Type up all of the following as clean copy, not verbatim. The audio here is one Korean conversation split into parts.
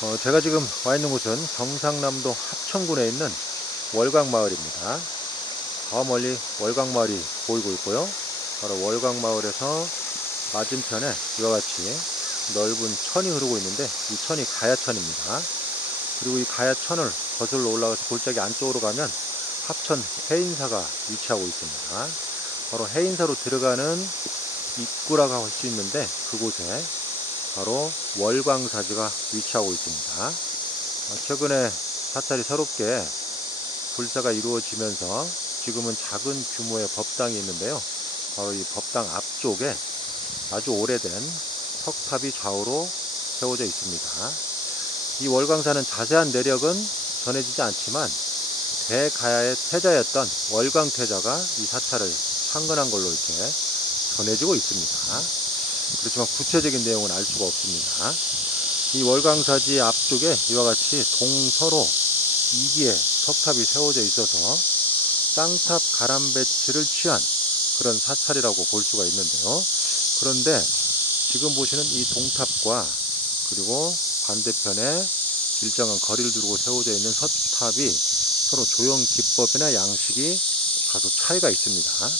제가 지금 와 있는 곳은 경상남도 합천군에 있는 월광마을입니다. 저 멀리 월광마을이 보이고 있고요. 바로 월광마을에서 맞은편에 이와 같이 넓은 천이 흐르고 있는데, 이 천이 가야천입니다. 그리고 이 가야천을 거슬러 올라가서 골짜기 안쪽으로 가면 합천 해인사가 위치하고 있습니다. 바로 해인사로 들어가는 입구라고 할 수 있는데, 그곳에 바로 월광사지가 위치하고 있습니다. 최근에 사찰이 새롭게 불사가 이루어지면서 지금은 작은 규모의 법당이 있는데요. 바로 이 법당 앞쪽에 아주 오래된 석탑이 좌우로 세워져 있습니다. 이 월광사는 자세한 내력은 전해지지 않지만 대가야의 태자였던 월광태자가 이 사찰을 창건한 걸로 이렇게 전해지고 있습니다. 그렇지만 구체적인 내용은 알 수가 없습니다. 이 월광사지 앞쪽에 이와 같이 동서로 2기의 석탑이 세워져 있어서 쌍탑 가람배치를 취한 그런 사찰이라고 볼 수가 있는데요. 그런데 지금 보시는 이 동탑과 그리고 반대편에 일정한 거리를 두고 세워져 있는 서탑이 서로 조형 기법이나 양식이 다소 차이가 있습니다.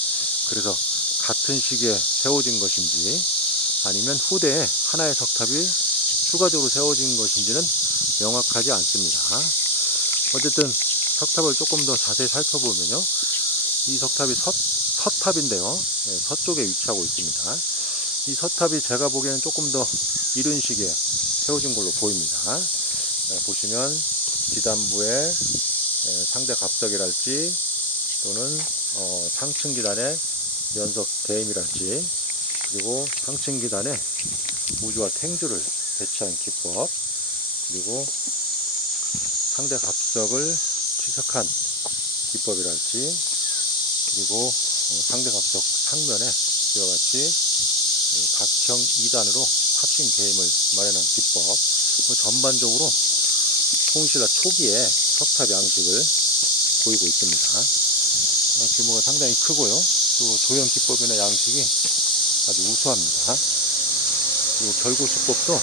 그래서 같은 시기에 세워진 것인지 아니면 후대에 하나의 석탑이 추가적으로 세워진 것인지는 명확하지 않습니다. 어쨌든 석탑을 조금 더 자세히 살펴보면요, 이 석탑이 서탑인데요, 서쪽에 위치하고 있습니다. 이 서탑이 제가 보기에는 조금 더 이른 시기에 세워진 걸로 보입니다. 보시면 기단부의 상대 갑석이랄지 또는 상층 기단의 연석 대임이랄지, 그리고 상층 기단에 우주와 탱주를 배치한 기법, 그리고 상대 갑석을 치석한 기법이랄지, 그리고 상대 갑석 상면에 이와 같이 각형 2단으로 탑신 개임을 마련한 기법, 전반적으로 통신라 초기의 석탑 양식을 보이고 있습니다. 규모가 상당히 크고요. 또 조형 기법이나 양식이 아주 우수합니다. 그리고 결구 수법도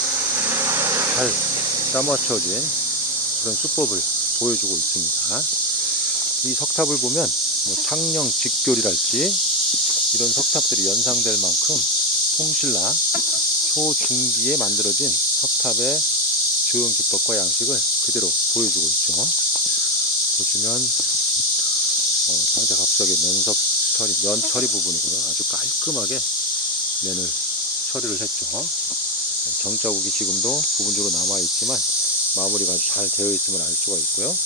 잘 짜맞춰진 그런 수법을 보여주고 있습니다. 이 석탑을 보면 창녕 직교리랄지 이런 석탑들이 연상될 만큼 통신라 초중기에 만들어진 석탑의 조형 기법과 양식을 그대로 보여주고 있죠. 보시면 상대 갑석의 면석 처리, 면 처리 부분이고요. 아주 깔끔하게 면을 처리를 했죠. 정자국이 지금도 부분적으로 남아있지만 마무리가 아주 잘 되어 있음을 알 수가 있고요.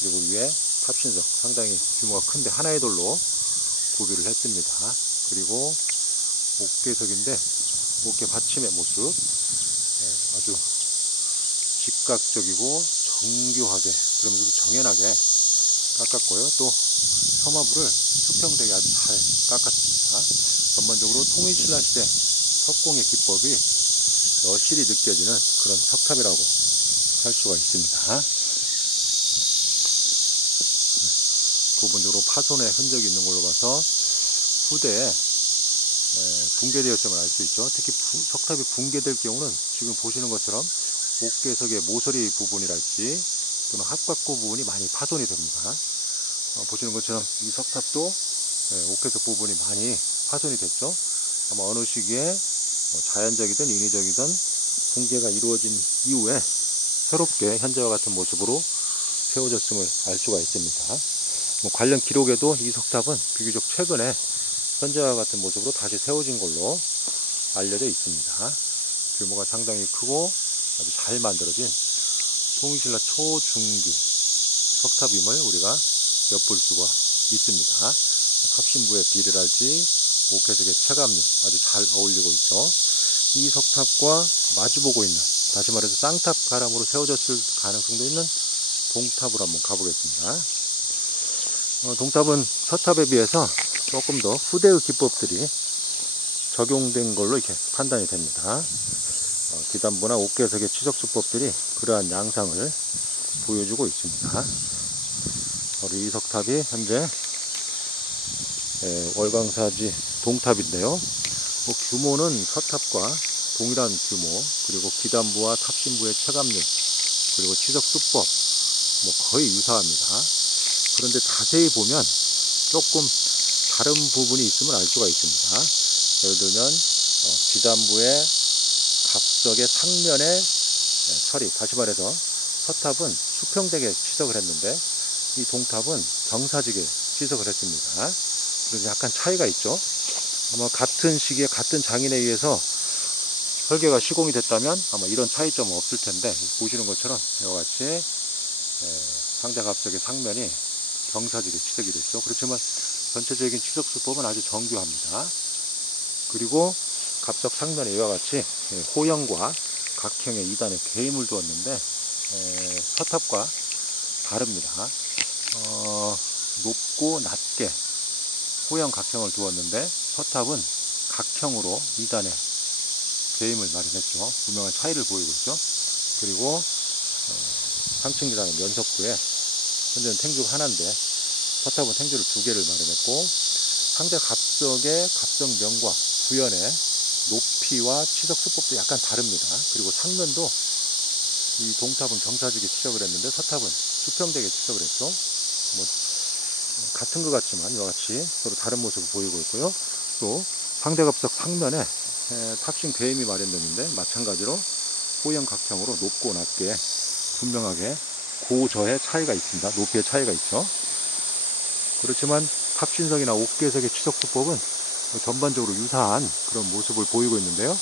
그리고 위에 탑신석, 상당히 규모가 큰데 하나의 돌로 구비를 했습니다. 그리고 옥계석인데 옥계 받침의 모습, 아주 직각적이고 정교하게, 그러면서도 정연하게 깎았고요. 또 서마부를 수평되게 아주 잘 깎았습니다. 전반적으로 통일신라 시대 석공의 기법이 여실히 느껴지는 그런 석탑이라고 할 수가 있습니다. 부분적으로 파손의 흔적이 있는 걸로 봐서 후대에 붕괴되었음을 알 수 있죠. 특히 석탑이 붕괴될 경우는 지금 보시는 것처럼 옥계석의 모서리 부분이랄지 또는 합각고 부분이 많이 파손이 됩니다. 보시는 것처럼 이 석탑도 옥계석 부분이 많이 파손이 됐죠. 아마 어느 시기에 자연적이든 인위적이든 붕괴가 이루어진 이후에 새롭게 현재와 같은 모습으로 세워졌음을 알 수가 있습니다. 관련 기록에도 이 석탑은 비교적 최근에 현재와 같은 모습으로 다시 세워진 걸로 알려져 있습니다. 규모가 상당히 크고 아주 잘 만들어진 통일신라 초중기 석탑임을 우리가 엿볼 수가 있습니다. 탑신부의 비례랄지 옥계석의 체감률 아주 잘 어울리고 있죠. 이 석탑과 마주보고 있는, 다시 말해서 쌍탑 가람으로 세워졌을 가능성도 있는 동탑으로 한번 가보겠습니다. 동탑은 서탑에 비해서 조금 더 후대의 기법들이 적용된 걸로 이렇게 판단이 됩니다. 기단부나 옥계석의 치석수법들이 그러한 양상을 보여주고 있습니다. 이 석탑이 현재 월광사지 동탑인데요. 규모는 서탑과 동일한 규모, 그리고 기단부와 탑신부의 체감률 그리고 치석 수법 뭐 거의 유사합니다. 그런데 자세히 보면 조금 다른 부분이 있으면 알 수가 있습니다. 예를 들면 지단부의 갑석의 상면의 처리, 다시 말해서 서탑은 수평되게 치석을 했는데 이 동탑은 경사지게 치석을 했습니다. 그래서 약간 차이가 있죠. 아마 같은 시기에 같은 장인에 의해서 설계가 시공이 됐다면 아마 이런 차이점은 없을 텐데, 보시는 것처럼 이와 같이 상대 갑석의 상면이 경사지게 치석이 됐죠. 그렇지만 전체적인 치석 수법은 아주 정교합니다. 그리고 갑석 상면에 이와 같이 호형과 각형의 2단의 개임을 두었는데 서탑과 다릅니다. 높고 낮게 호형 각형을 두었는데 서탑은 각형으로 2단의 개임을 마련했죠. 분명한 차이를 보이고 있죠. 그리고 상층 계단의 면석부에 현재는 탱주가 하나인데 서탑은 탱주를 2개를 마련했고, 상대 갑석의 갑석면과 구현의 높이와 치석 수법도 약간 다릅니다. 그리고 상면도 이 동탑은 경사지게 치석을 했는데 서탑은 수평되게 치석을 했죠. 뭐 같은 것 같지만 이와 같이 서로 다른 모습을 보이고 있고요. 또 상대 갑석 상면에 탑싱 대임이 마련됐는데 마찬가지로 호형 각형으로 높고 낮게 분명하게 고저의 차이가 있습니다. 높이의 차이가 있죠. 그렇지만 탑신석이나 옥계석의 치석 수법은 전반적으로 유사한 그런 모습을 보이고 있는데요.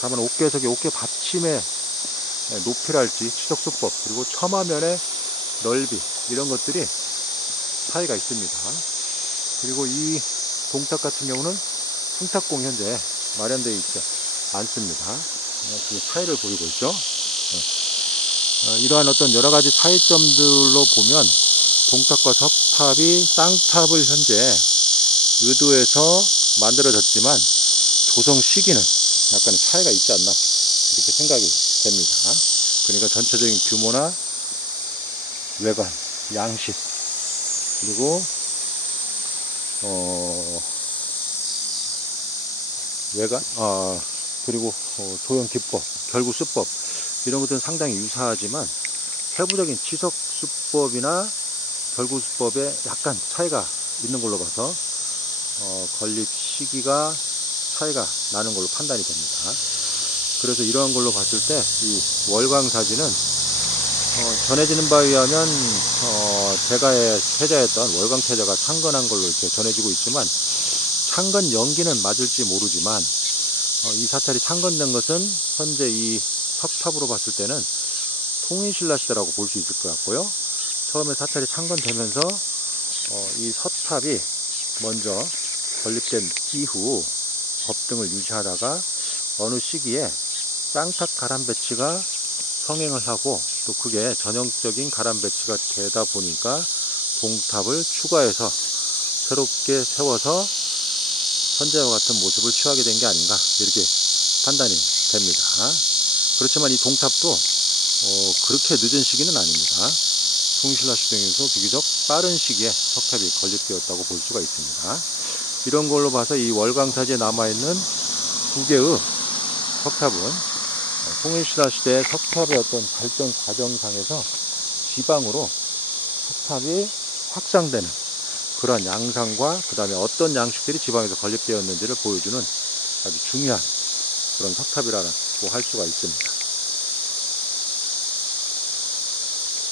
다만 옥계석의 옥계 받침의 높이랄지 치석 수법, 그리고 처마면의 넓이, 이런 것들이 차이가 있습니다. 그리고 이 동탑 같은 경우는 승탁공 현재 마련되어 있지 않습니다. 그 차이를 보이고 있죠. 이러한 어떤 여러 가지 차이점들로 보면 동탑과 석탑이 쌍탑을 현재 의도해서 만들어졌지만 조성 시기는 약간의 차이가 있지 않나 이렇게 생각이 됩니다. 그러니까 전체적인 규모나 외관, 양식, 그리고 외관, 그리고 조형 기법, 결구 수법, 이런 것들은 상당히 유사하지만 세부적인 치석 수법이나 결구 수법에 약간 차이가 있는 걸로 봐서 건립 시기가 차이가 나는 걸로 판단이 됩니다. 그래서 이러한 걸로 봤을 때 이 월광 사진은 전해지는 바에 의하면 대가의 태자였던 월광 태자가 창건한 걸로 이렇게 전해지고 있지만, 창건 연기는 맞을지 모르지만 이 사찰이 창건된 것은 현재 이 석탑으로 봤을 때는 통인신라 시대라고 볼 수 있을 것 같고요. 처음에 사찰이 창건되면서 이 서탑이 먼저 건립된 이후 법등을 유지하다가 어느 시기에 쌍탑 가람 배치가 성행을 하고, 또 그게 전형적인 가람 배치가 되다 보니까 동탑을 추가해서 새롭게 세워서 현재와 같은 모습을 취하게 된 게 아닌가 이렇게 판단이 됩니다. 그렇지만 이 동탑도 그렇게 늦은 시기는 아닙니다. 통신라 시대에서 비교적 빠른 시기에 석탑이 건립되었다고 볼 수가 있습니다. 이런 걸로 봐서 이 월광사지에 남아있는 2개의 석탑은 통일신라 시대의 석탑의 어떤 발전 과정상에서 지방으로 석탑이 확장되는 그러한 양상과 그 다음에 어떤 양식들이 지방에서 건립되었는지를 보여주는 아주 중요한 그런 석탑이라고 할 수가 있습니다.